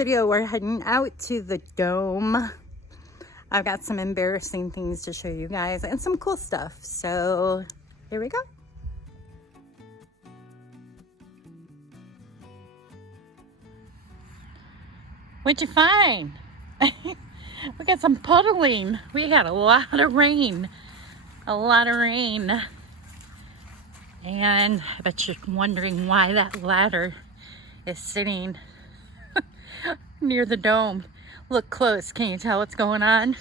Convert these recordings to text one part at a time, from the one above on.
video, we're heading out to the dome. I've got some embarrassing things to show you guys and some cool stuff. So here we go. What'd you find? We got some puddling. We had a lot of rain. And I bet you're wondering why that ladder is sitting near the dome. Look close. Can you tell what's going on?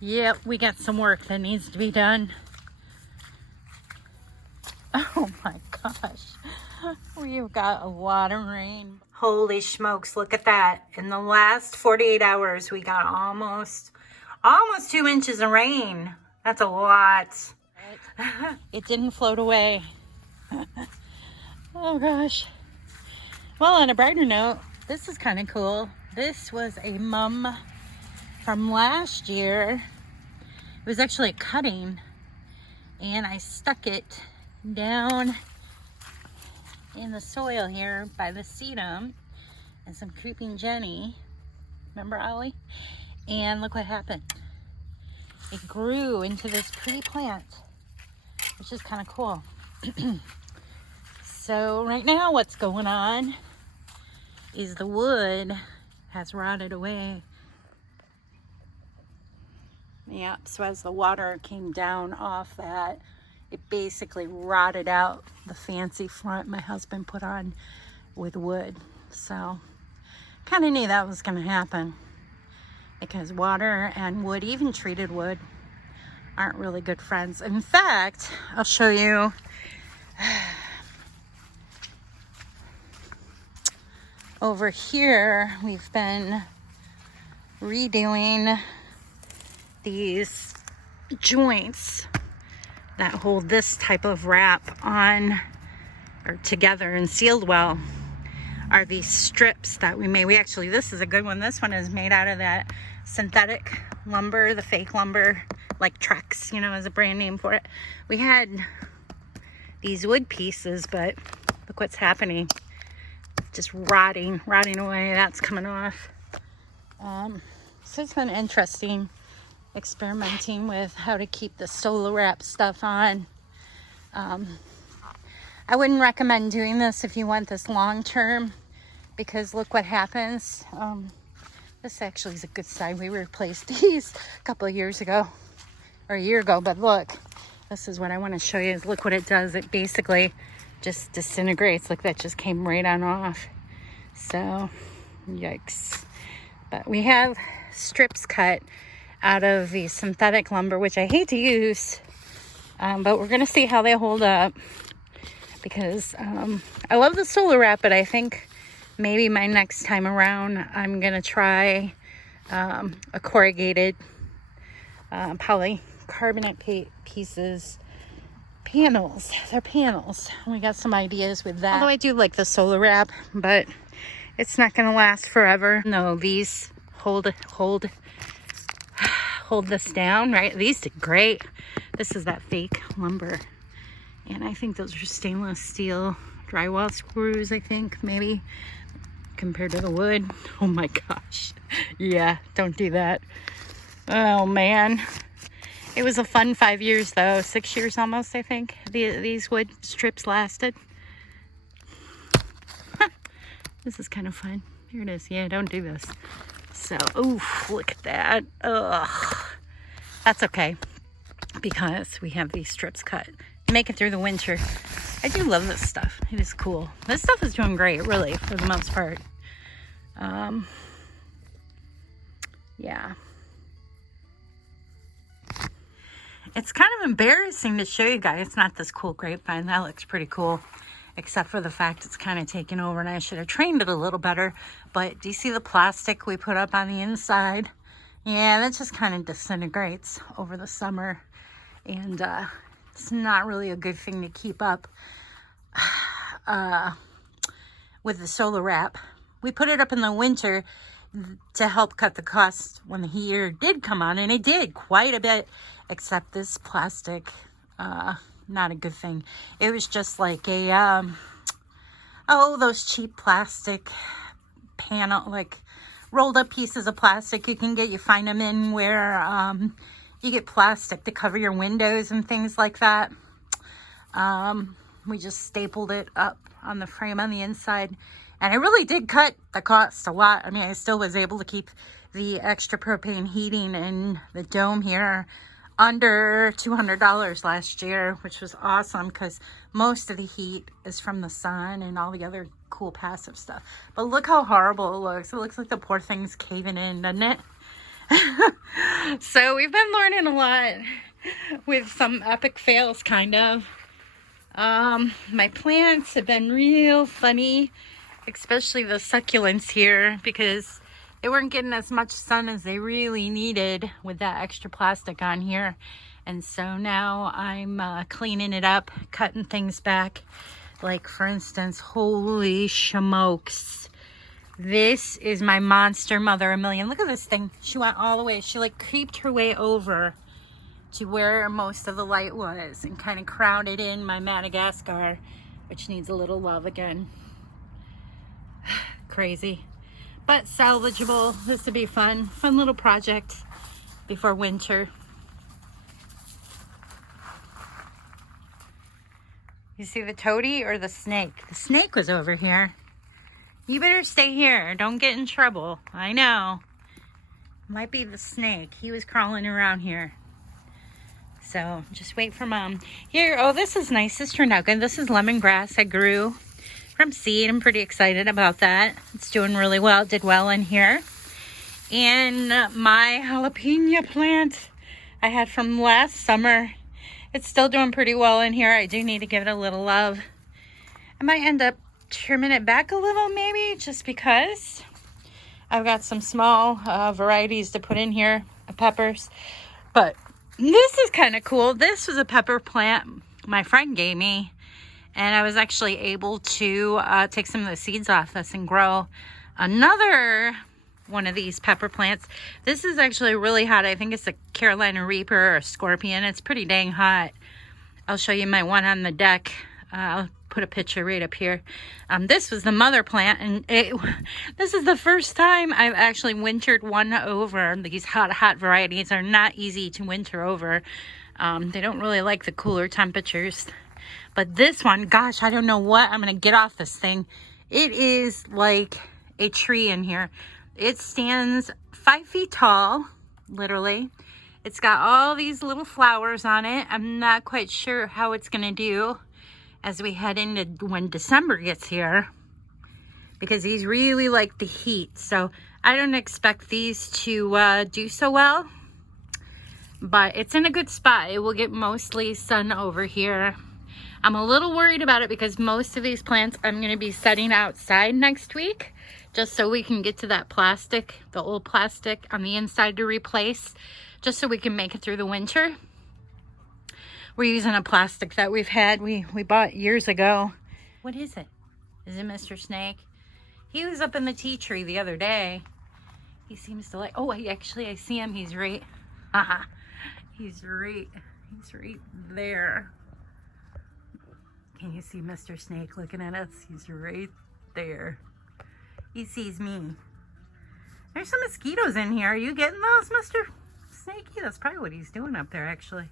Yep, we got some work that needs to be done. Oh my gosh. We've got a lot of rain. Holy smokes, look at that. In the last 48 hours, we got almost 2 inches of rain. That's a lot. It didn't float away. Oh gosh. Well, on a brighter note, this is kind of cool. This was a mum from last year. It was actually a cutting, and I stuck it down in the soil here by the sedum and some creeping Jenny. Remember Ollie? And look what happened. It grew into this pretty plant, which is kind of cool. So right now what's going on is the wood has rotted away. Yep, so as the water came down off that, it basically rotted out the fancy front my husband put on with wood. So kind of knew that was going to happen, because water and wood, even treated wood, aren't really good friends. In fact, I'll show you. Over here, we've been redoing these joints that hold this type of wrap on or together and sealed well. Are these strips that we made. This is a good one. This one is made out of that synthetic lumber, the fake lumber, like Trex, is a brand name for it. We had these wood pieces, but look what's happening. Just rotting away. That's coming off. So it's been interesting experimenting with how to keep the Solar Wrap stuff on. I wouldn't recommend doing this if you want this long term, because look what happens. This actually is a good side. We replaced these a couple of years ago, or a year ago, but look, this is what I want to show you. Is look what it does. It basically just disintegrates. Look, that just came right on off. So yikes. But we have strips cut out of the synthetic lumber, which I hate to use, but we're gonna see how they hold up, because I love the Solar Wrap, but I think maybe my next time around I'm gonna try a corrugated polycarbonate panels. They're panels. We got some ideas with that. Although I do like the Solar Wrap, but it's not gonna last forever. No, these hold this down, right? These did great. This is that fake lumber, and I think those are stainless steel drywall screws, I think, maybe, compared to the wood. Oh my gosh. Yeah, don't do that. Oh man. It was a fun 5 years though. 6 years almost, I think these wood strips lasted. This is kind of fun. Here it is. Yeah, don't do this. So, oof, look at that. Ugh. That's okay, because we have these strips cut. Make it through the winter. I do love this stuff. It is cool. This stuff is doing great, really, for the most part. Yeah. It's kind of embarrassing to show you guys. It's not this cool grapevine. That looks pretty cool, except for the fact it's kind of taken over, and I should have trained it a little better. But do you see the plastic we put up on the inside? Yeah, that just kind of disintegrates over the summer, and it's not really a good thing to keep up with the Solar Wrap. We put it up in the winter to help cut the cost when the heater did come on, and it did quite a bit, except this plastic, not a good thing. It was just like a oh, those cheap plastic panel, like rolled up pieces of plastic you can get. You find them in where you get plastic to cover your windows and things like that. We just stapled it up on the frame on the inside, and it really did cut the cost a lot. I mean, I still was able to keep the extra propane heating in the dome here under $200 last year, which was awesome because most of the heat is from the sun and all the other cool passive stuff. But look how horrible it looks. It looks like the poor thing's caving in, doesn't it? So we've been learning a lot with some epic fails, kind of. My plants have been real funny, especially the succulents here, because they weren't getting as much sun as they really needed with that extra plastic on here. And so now I'm cleaning it up, cutting things back. Like, for instance, holy smokes. This is my monster Mother of Million. Look at this thing. She went all the way. She like creeped her way over to where most of the light was and kind of crowded in my Madagascar, which needs a little love again. Crazy. But salvageable. This would be fun. Fun little project before winter. You see the toady or the snake? The snake was over here. You better stay here. Don't get in trouble. I know. Might be the snake. He was crawling around here. So just wait for Mom. Here, oh, this is nice. This turned out good. This is lemongrass I grew from seed. I'm pretty excited about that. It's doing really well. It did well in here. And my jalapeno plant I had from last summer, it's still doing pretty well in here. I do need to give it a little love. I might end up trimming it back a little, maybe, just because I've got some small varieties to put in here of peppers. But this is kind of cool. This was a pepper plant my friend gave me, and I was actually able to take some of the seeds off this and grow another one of these pepper plants. This is actually really hot. I think it's a Carolina Reaper or a Scorpion. It's pretty dang hot. I'll show you my one on the deck. I'll put a picture right up here. This was the mother plant, and this is the first time I've actually wintered one over. These hot varieties are not easy to winter over. They don't really like the cooler temperatures. But this one, gosh, I don't know what I'm going to get off this thing. It is like a tree in here. It stands 5 feet tall, literally. It's got all these little flowers on it. I'm not quite sure how it's going to do as we head into when December gets here, because these really like the heat. So I don't expect these to do so well, but it's in a good spot. It will get mostly sun over here. I'm a little worried about it because most of these plants I'm going to be setting outside next week, just so we can get to that plastic, the old plastic on the inside to replace, just so we can make it through the winter. We're using a plastic that we've had, we bought years ago. What is it? Is it Mr. Snake? He was up in the tea tree the other day. He seems to like, oh, I see him. He's right, he's right there. Can you see Mr. Snake looking at us? He's right there. He sees me. There's some mosquitoes in here. Are you getting those, Mr. Snakey? That's probably what he's doing up there, actually.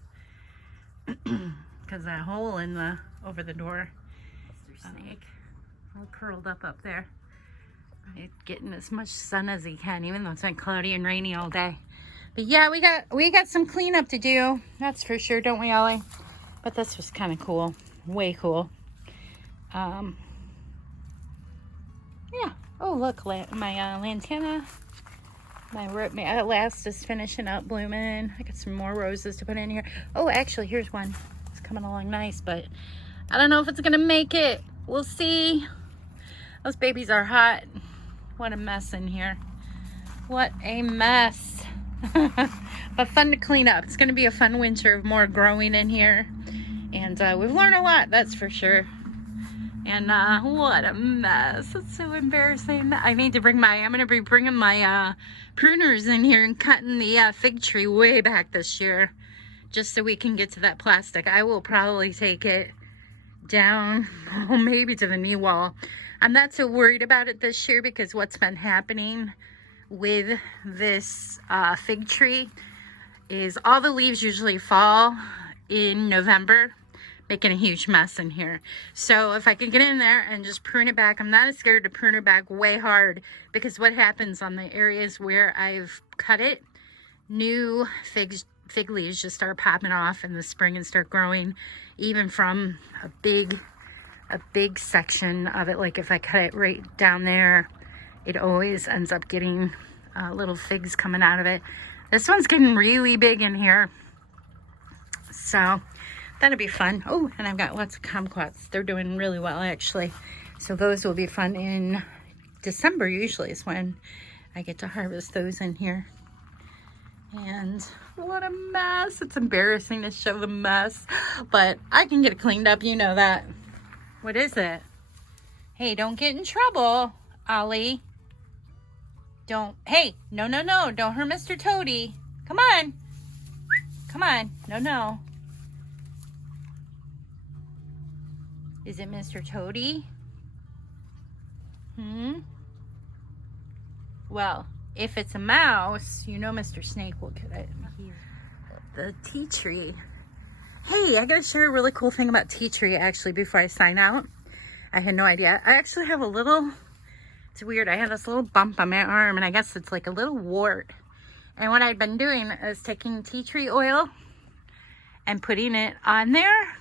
Because that hole in the over the door. Mr. Snake, all curled up there. He's getting as much sun as he can, even though it's been cloudy and rainy all day. But yeah, we got some cleanup to do. That's for sure, don't we, Ollie? But this was kind of cool, way cool. Yeah. Oh, look, my lantana. My Atlas is finishing up blooming. I got some more roses to put in here. Oh, actually, here's one. It's coming along nice, but I don't know if it's going to make it. We'll see. Those babies are hot. What a mess in here. What a mess. But fun to clean up. It's going to be a fun winter of more growing in here. And we've learned a lot, that's for sure. And what a mess. It's so embarrassing. I need to I'm going to be bringing my pruners in here and cutting the fig tree way back this year, just so we can get to that plastic. I will probably take it down, maybe to the knee wall. I'm not so worried about it this year because what's been happening with this fig tree is all the leaves usually fall in November, making a huge mess in here. So if I could get in there and just prune it back, I'm not as scared to prune it back way hard, because what happens on the areas where I've cut it, new fig leaves just start popping off in the spring and start growing, even from a big section of it. Like if I cut it right down there, it always ends up getting little figs coming out of it. This one's getting really big in here, so that'll be fun. Oh, and I've got lots of kumquats. They're doing really well, actually. So those will be fun in December, usually is when I get to harvest those in here. And what a mess. It's embarrassing to show the mess, but I can get it cleaned up, you know that. What is it? Hey, don't get in trouble, Ollie. Don't, hey, no, don't hurt Mr. Toady. Come on. Come on, no. Is it Mr. Toady? Well, if it's a mouse, you know Mr. Snake will get it. The tea tree. Hey, I gotta share a really cool thing about tea tree actually before I sign out. I had no idea. I actually have a little, it's weird, I have this little bump on my arm, and I guess it's like a little wart. And what I've been doing is taking tea tree oil and putting it on there,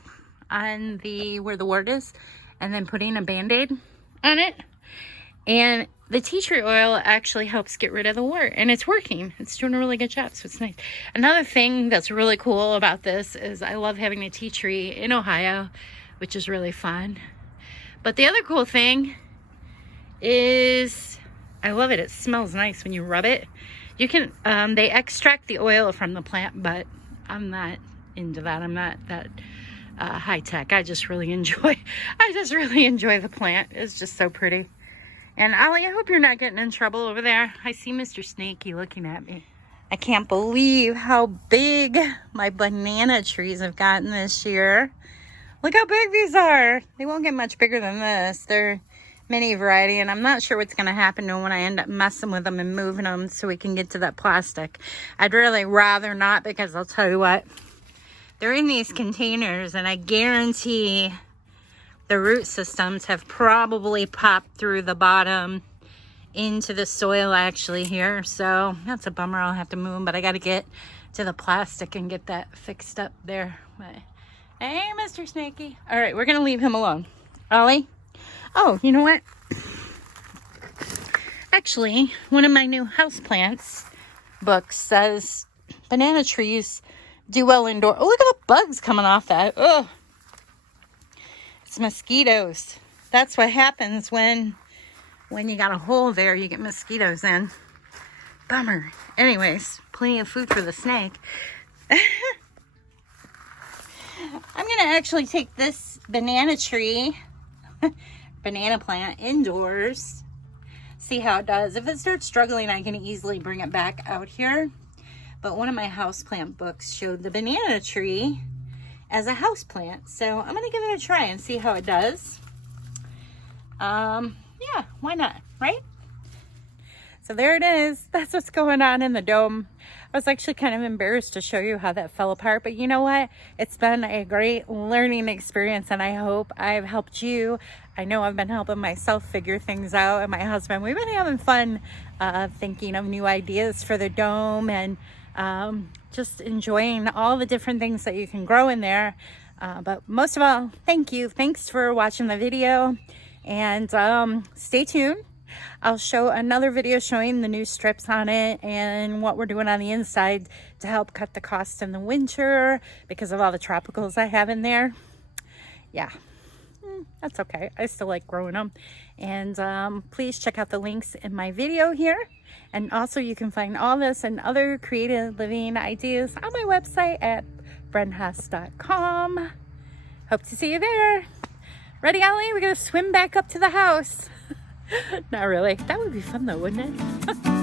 on the, where the wart is, and then putting a Band-Aid on it. And the tea tree oil actually helps get rid of the wart, and it's working. It's doing a really good job, so it's nice. Another thing that's really cool about this is I love having a tea tree in Ohio, which is really fun. But the other cool thing is I love it. It smells nice when you rub it. You can, they extract the oil from the plant, but I'm not into that. I'm not that high tech. I just really enjoy the plant. It's just so pretty. And Ollie, I hope you're not getting in trouble over there. I see Mr. Snaky looking at me. I can't believe how big my banana trees have gotten this year. Look how big these are. They won't get much bigger than this. They're mini variety, and I'm not sure what's going to happen to them when I end up messing with them and moving them so we can get to that plastic. I'd really rather not, because I'll tell you what, they're in these containers, and I guarantee the root systems have probably popped through the bottom into the soil actually here. So that's a bummer. I'll have to move them, but I got to get to the plastic and get that fixed up there. But, hey, Mr. Snaky. All right, we're going to leave him alone. Ollie? Oh, you know what? Actually, one of my new houseplants books says banana trees do well indoor. Oh, look at the bugs coming off that. Ugh. It's mosquitoes. That's what happens when you got a hole there, you get mosquitoes in. Bummer. Anyways, plenty of food for the snake. I'm going to actually take this banana tree, banana plant indoors, see how it does. If it starts struggling, I can easily bring it back out here. But one of my houseplant books showed the banana tree as a house plant, so I'm gonna give it a try and see how it does. Yeah, why not, right? So there it is. That's what's going on in the dome. I was actually kind of embarrassed to show you how that fell apart, but you know what? It's been a great learning experience, and I hope I've helped you. I know I've been helping myself figure things out, and my husband, we've been having fun thinking of new ideas for the dome, and just enjoying all the different things that you can grow in there. But most of all, thank you. Thanks for watching the video, and stay tuned. I'll show another video showing the new strips on it and what we're doing on the inside to help cut the cost in the winter because of all the tropicals I have in there. Yeah, that's okay. I still like growing them. And please check out the links in my video here. And also you can find all this and other creative living ideas on my website at brenhess.com. Hope to see you there. Ready, Ollie? We're going to swim back up to the house. Not really. That would be fun though, wouldn't it?